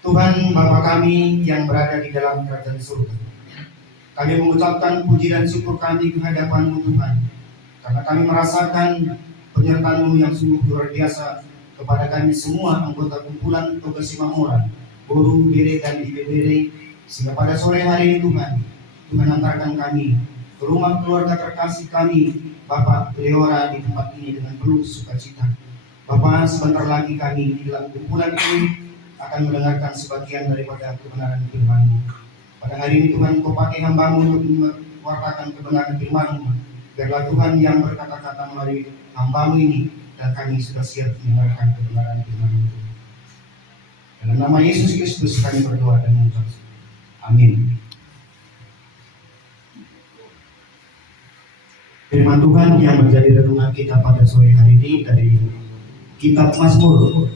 Tuhan Bapa kami yang berada di dalam kerajaan surga, kami mengucapkan puji dan syukur kami ke hadapan-Mu Tuhan, karena kami merasakan penyertaan-Mu yang sungguh luar biasa kepada kami semua anggota kumpulan Toga Simamora, Boru, Bere, dan Ibebere, sehingga pada sore hari ini Tuhan antarkan kami ke rumah keluarga terkasih kami, Bapak Leora, di tempat ini dengan penuh sukacita. Bapak, sebentar lagi kami di dalam kumpulan ini akan mendengarkan sebagian daripada kebenaran firman-Mu. Pada hari ini Tuhan, Kau pakai hamba-Mu untuk mewartakan kebenaran firman-Mu. Biarlah Tuhan yang berkata-kata melalui hamba-Mu ini, dan kami sudah siap mendengarkan kebenaran firman-Mu. Dalam nama Yesus Kristus kami berdoa dan mengucap amin. Firman Tuhan yang menjadi renungan kita pada sore hari ini dari Kitab Mazmur.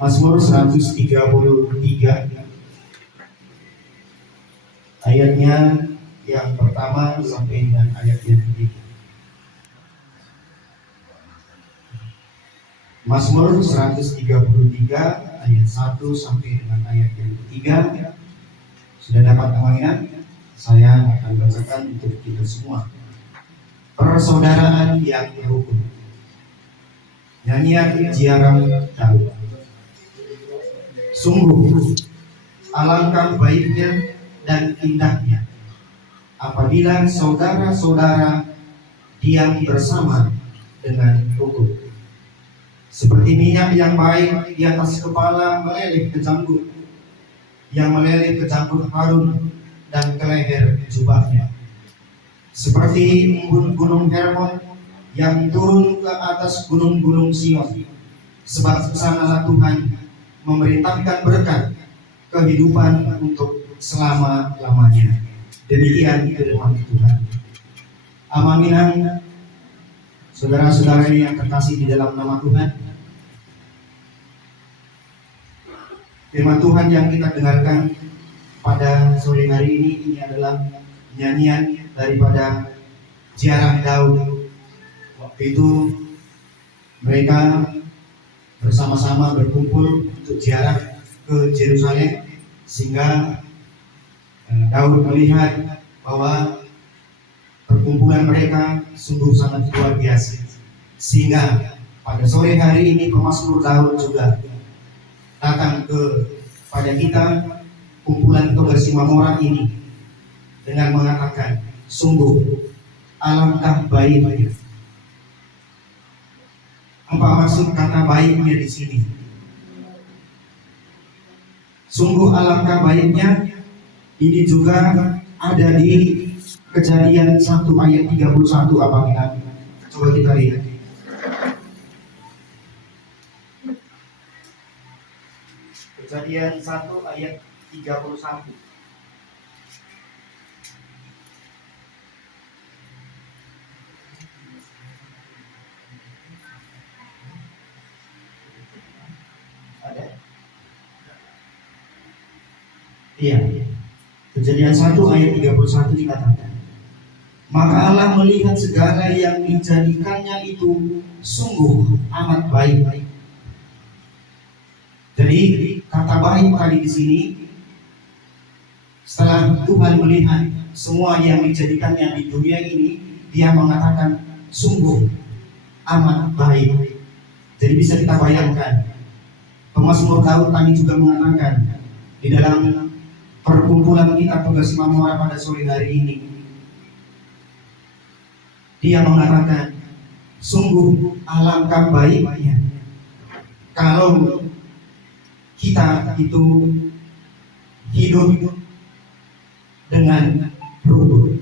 Mazmur 133 ayatnya yang pertama sampai dengan ayat yang ketiga. Mazmur 133 ayat 1 sampai dengan ayat yang ketiga. Sudah dapat mengingat? Saya akan bacakan untuk kita semua. Persaudaraan yang rukun. Nyanyian Ziarah Daud. Sungguh alangkah baiknya dan indahnya apabila saudara-saudara diam bersama dengan rukun. Seperti minyak yang baik di atas kepala meleleh ke janggut, yang meleleh ke janggut Harun dan ke leher jubahnya. Seperti embun gunung Hermon yang turun ke atas gunung-gunung Sion, sebab sanalah Tuhan memerintahkan berkat kehidupan untuk selama-lamanya. Demikian firman Tuhan. Amin. Saudara-saudara yang terkasih di dalam nama Tuhan, firman Tuhan yang kita dengarkan pada sore hari ini adalah nyanyian daripada Ziarah Daud. Waktu itu mereka bersama-sama berkumpul untuk ziarah ke Yerusalem, sehingga Daud melihat bahwa perkumpulan mereka sungguh sangat luar biasa, sehingga pada sore hari ini pemazmur Daud juga datang pada kita kumpulan Toga Simamora ini dengan mengatakan, sungguh alangkah baiknya. Apa maksud kata baiknya di sini? Sungguh alangkah baiknya ini juga ada di Kejadian 1 ayat 31 Abang Inan. Coba kita lihat. Kejadian 1 ayat 31. Iya. Kejadian 1 ayat 31 dikatakan, maka Allah melihat segala yang dijadikannya itu sungguh amat baik. Jadi kata baik tadi di sini, setelah Tuhan melihat semua yang dijadikannya di dunia ini, Dia mengatakan sungguh amat baik. Jadi bisa kita bayangkan, pemazmur Daud tadi juga mengatakan di dalam perkumpulan kita Toga Simamora pada sore hari ini, dia mengatakan sungguh alangkah baiknya kalau kita itu hidup dengan rukun.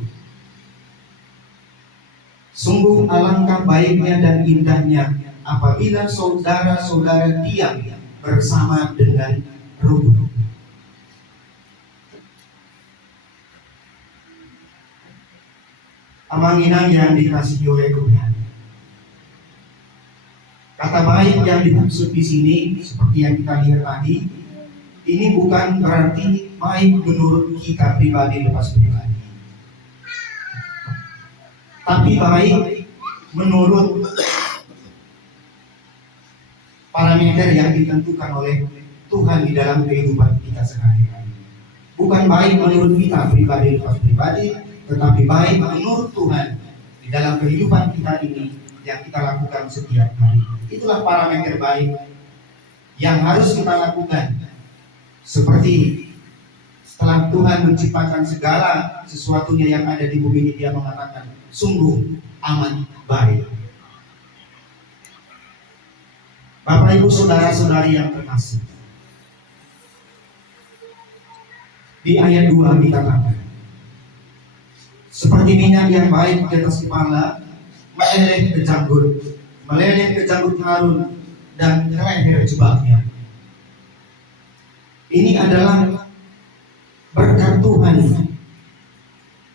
Sungguh alangkah baiknya dan indahnya apabila saudara-saudara diam bersama dengan rukun. Amanginang yang dikasihi oleh Tuhan. Kata baik yang dimaksud di sini, seperti yang kita lihat tadi, ini bukan berarti baik menurut kita pribadi lepas pribadi, tapi baik menurut parameter yang ditentukan oleh Tuhan di dalam kehidupan kita sehari-hari. Bukan baik menurut kita pribadi, tetapi baik menurut Tuhan di dalam kehidupan kita ini yang kita lakukan setiap hari. Itulah parameter baik yang harus kita lakukan. Seperti setelah Tuhan menciptakan segala sesuatunya yang ada di bumi ini, Dia mengatakan sungguh amat baik. Bapak Ibu saudara-saudari yang terkasih, di ayat 2 dikatakan, seperti minyak yang baik di atas kepala meleleh ke janggut Harun dan ke leher jubahnya. Ini adalah berkat Tuhan,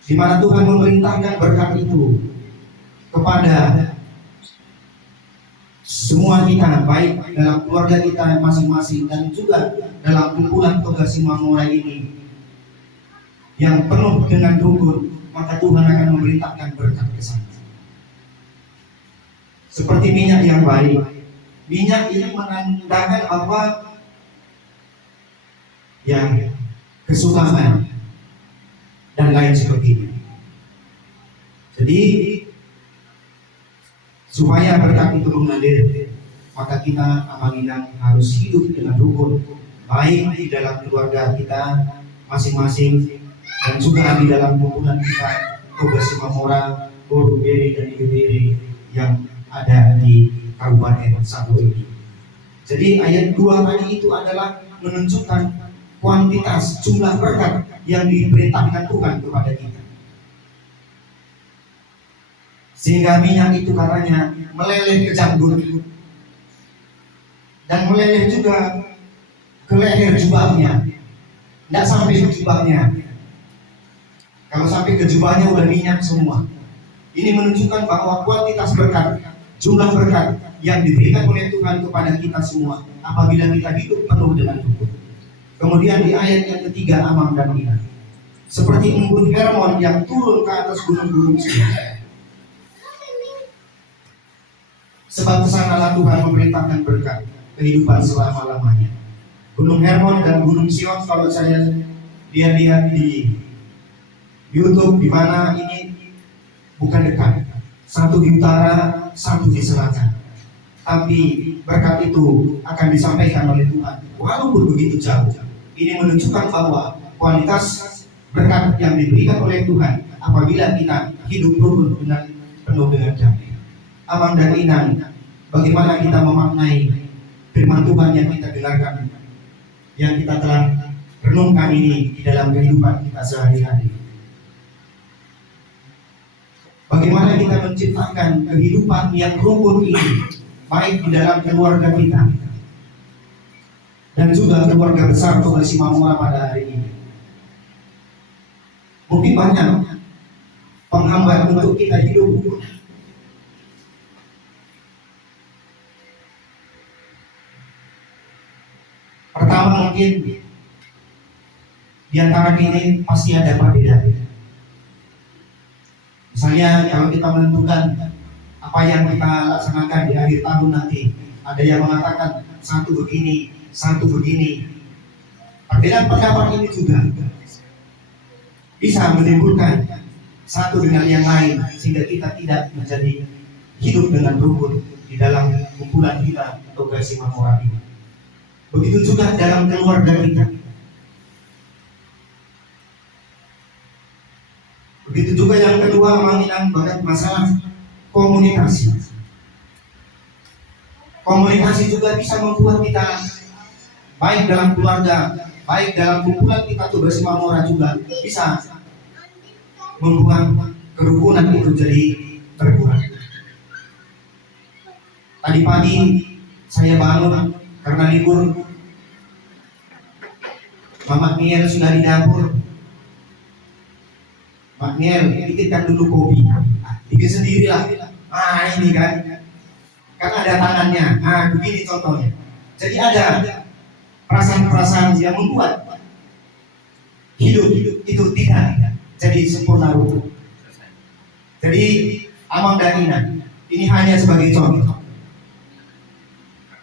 di mana Tuhan memerintahkan berkat itu kepada semua kita, baik dalam keluarga kita masing-masing dan juga dalam kumpulan Toga Simamora ini yang penuh dengan rukun, maka Tuhan akan memerintahkan berkat ke sana. Seperti minyak yang baik. Minyak ini menandakan bahwa yang kesukaan dan lain sebagainya. Jadi supaya berkat itu mengalir, maka kita Amalinang harus hidup dengan rukun, baik di dalam keluarga kita masing-masing dan juga di dalam kumpulan kita Toga Simamora, Guru Beri dan Ibu Beri yang ada di Kabupaten Sabu ini. Jadi ayat 2 tadi itu adalah menunjukkan kuantitas jumlah berkat yang diperintahkan Tuhan kepada kita. Sehingga minyak itu katanya meleleh ke janggut dan meleleh juga ke leher jubahnya. Tidak sampai ke jubahnya. Kalau sampai ke jubahnya udah minyak semua. Ini menunjukkan bahwa kuantitas berkat, jumlah berkat yang diberikan oleh Tuhan kepada kita semua apabila kita hidup penuh dengan rukun. Kemudian di ayat yang ketiga, Amam dan Ina, seperti embun Hermon yang turun ke atas gunung-gunung Sion. Sebab kesanalah Tuhan memerintahkan berkat kehidupan selama-lamanya. Gunung Hermon dan Gunung Sion, kalau saya lihat di YouTube, di mana ini bukan dekat, satu di utara, satu di selatan. Tapi berkat itu akan disampaikan oleh Tuhan walaupun begitu jauh. Ini menunjukkan bahwa kualitas berkat yang diberikan oleh Tuhan apabila kita hidup rukun dengan penuh dengan damai. Amam dan Inang, bagaimana kita memaknai firman Tuhan yang kita dengarkan, yang kita telah renungkan ini di dalam kehidupan kita sehari-hari. Bagaimana kita menciptakan kehidupan yang rukun ini, baik di dalam keluarga kita dan juga keluarga besar Toga Simamora pada hari ini. Mungkin banyak penghambat untuk kita hidup rukun. Pertama, mungkin di antara ini pasti ada perbedaan. Misalnya kalau kita menentukan apa yang kita laksanakan di akhir tahun nanti, ada yang mengatakan satu begini, satu begini. Perbedaan pendapat ini juga bisa menimbulkan satu dengan yang lain, sehingga kita tidak menjadi hidup dengan rukun di dalam kumpulan kita Toga Simamora ini. Begitu juga dalam keluarga kita. Begitu juga yang kedua, mengingat masalah komunikasi. Komunikasi juga bisa membuat kita baik dalam keluarga, baik dalam kumpulan kita Toga Simamora juga bisa membuat kerukunan itu jadi berkurang. Tadi pagi saya bangun karena libur, Mama Niel sudah di dapur. Mak Niel, titipkan dulu kopi. Bikin sendirilah. Ini kan ada tangannya. Begini contohnya. Jadi ada perasaan-perasaan yang membuat hidup itu tidak jadi sempurna rukun. Jadi Amam dan Ina ini hanya sebagai contoh.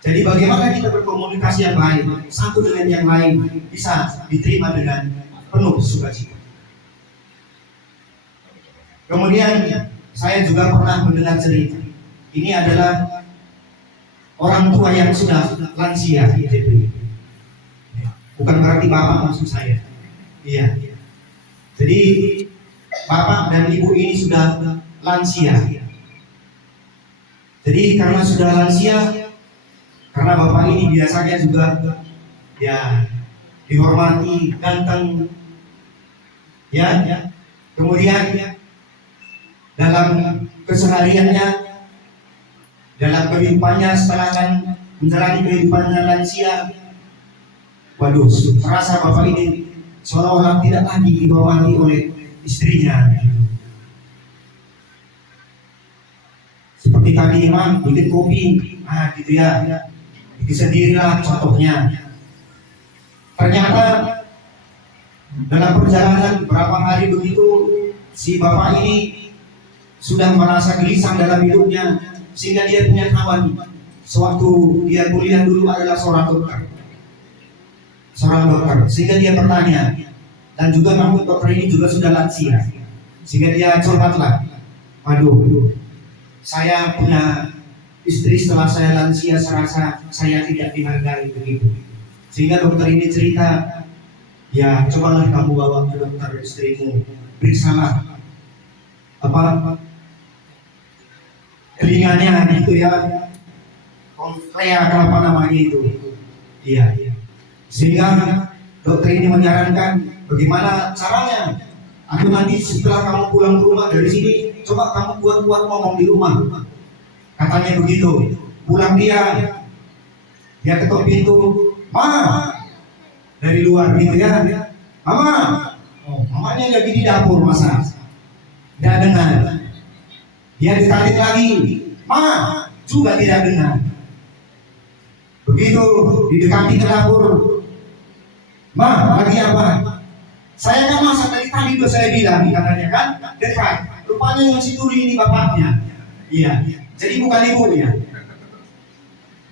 Jadi bagaimana kita berkomunikasi yang baik satu dengan yang lain bisa diterima dengan penuh sukacita. Kemudian saya juga pernah mendengar cerita. Ini adalah orang tua yang sudah lansia, bukan berarti bapak maksud saya. Iya. Jadi bapak dan ibu ini sudah lansia. Jadi karena sudah lansia, karena bapak ini biasanya juga ya dihormati, ganteng, ya. Kemudian dalam kesehariannya, dalam kehidupannya setelah menjalani kehidupannya lansia, waduh, merasa bapak ini seolah-olah tidak lagi dihormati oleh istrinya. Seperti tadi imam bikin kopi, gitu ya, bikin sendirilah contohnya. Ternyata dalam perjalanan beberapa hari begitu, si bapak ini sudah merasa gelisah dalam hidupnya, sehingga dia punya kawan. Sewaktu dia kuliah dulu adalah seorang dokter, sehingga dia bertanya, dan juga memang dokter ini juga sudah lansia, sehingga dia curhatlah, aduh, saya punya istri setelah saya lansia, serasa saya tidak dihargai begitu. Sehingga dokter ini cerita, ya cobalah kamu bawa ke dokter istrimu, periksalah telinganya itu ya, konklea apa namanya itu, iya. Sehingga dokter ini menyarankan bagaimana caranya, atau nanti setelah kamu pulang ke rumah dari sini, coba kamu buat ngomong di rumah. Katanya begitu. Pulang dia ketok pintu, ma, dari luar gitu ya, mama, mamanya lagi di dapur masak, tidak dengar. Dia ditarik lagi, ma, juga tidak dengar. Begitu didekati ke dapur, ma, lagi apa? Saya kan masak dari tadi udah saya bilang, katanya kan, dekat. Rupanya yang situ ini bapaknya. Iya. Jadi bukan ibunya.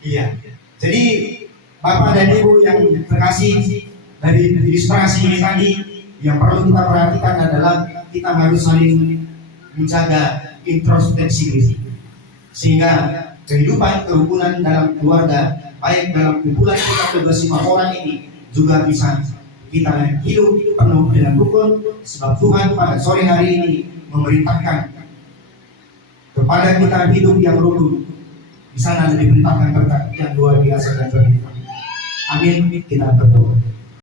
Iya. Jadi bapak dan ibu yang terkasih, dari ilustrasi ini tadi, yang perlu kita perhatikan adalah kita harus saling menjaga introspeksi diri, sehingga kehidupan kerukunan dalam keluarga, baik dalam kumpulan kita kedua orang ini, juga bisa kita hidup penuh dengan rukun. Sebab Tuhan pada sore hari ini memerintahkan kepada kita hidup yang rukun. Di sana diperintahkan berkat yang luar biasa dan berlimpah. Amin. Kita berdoa.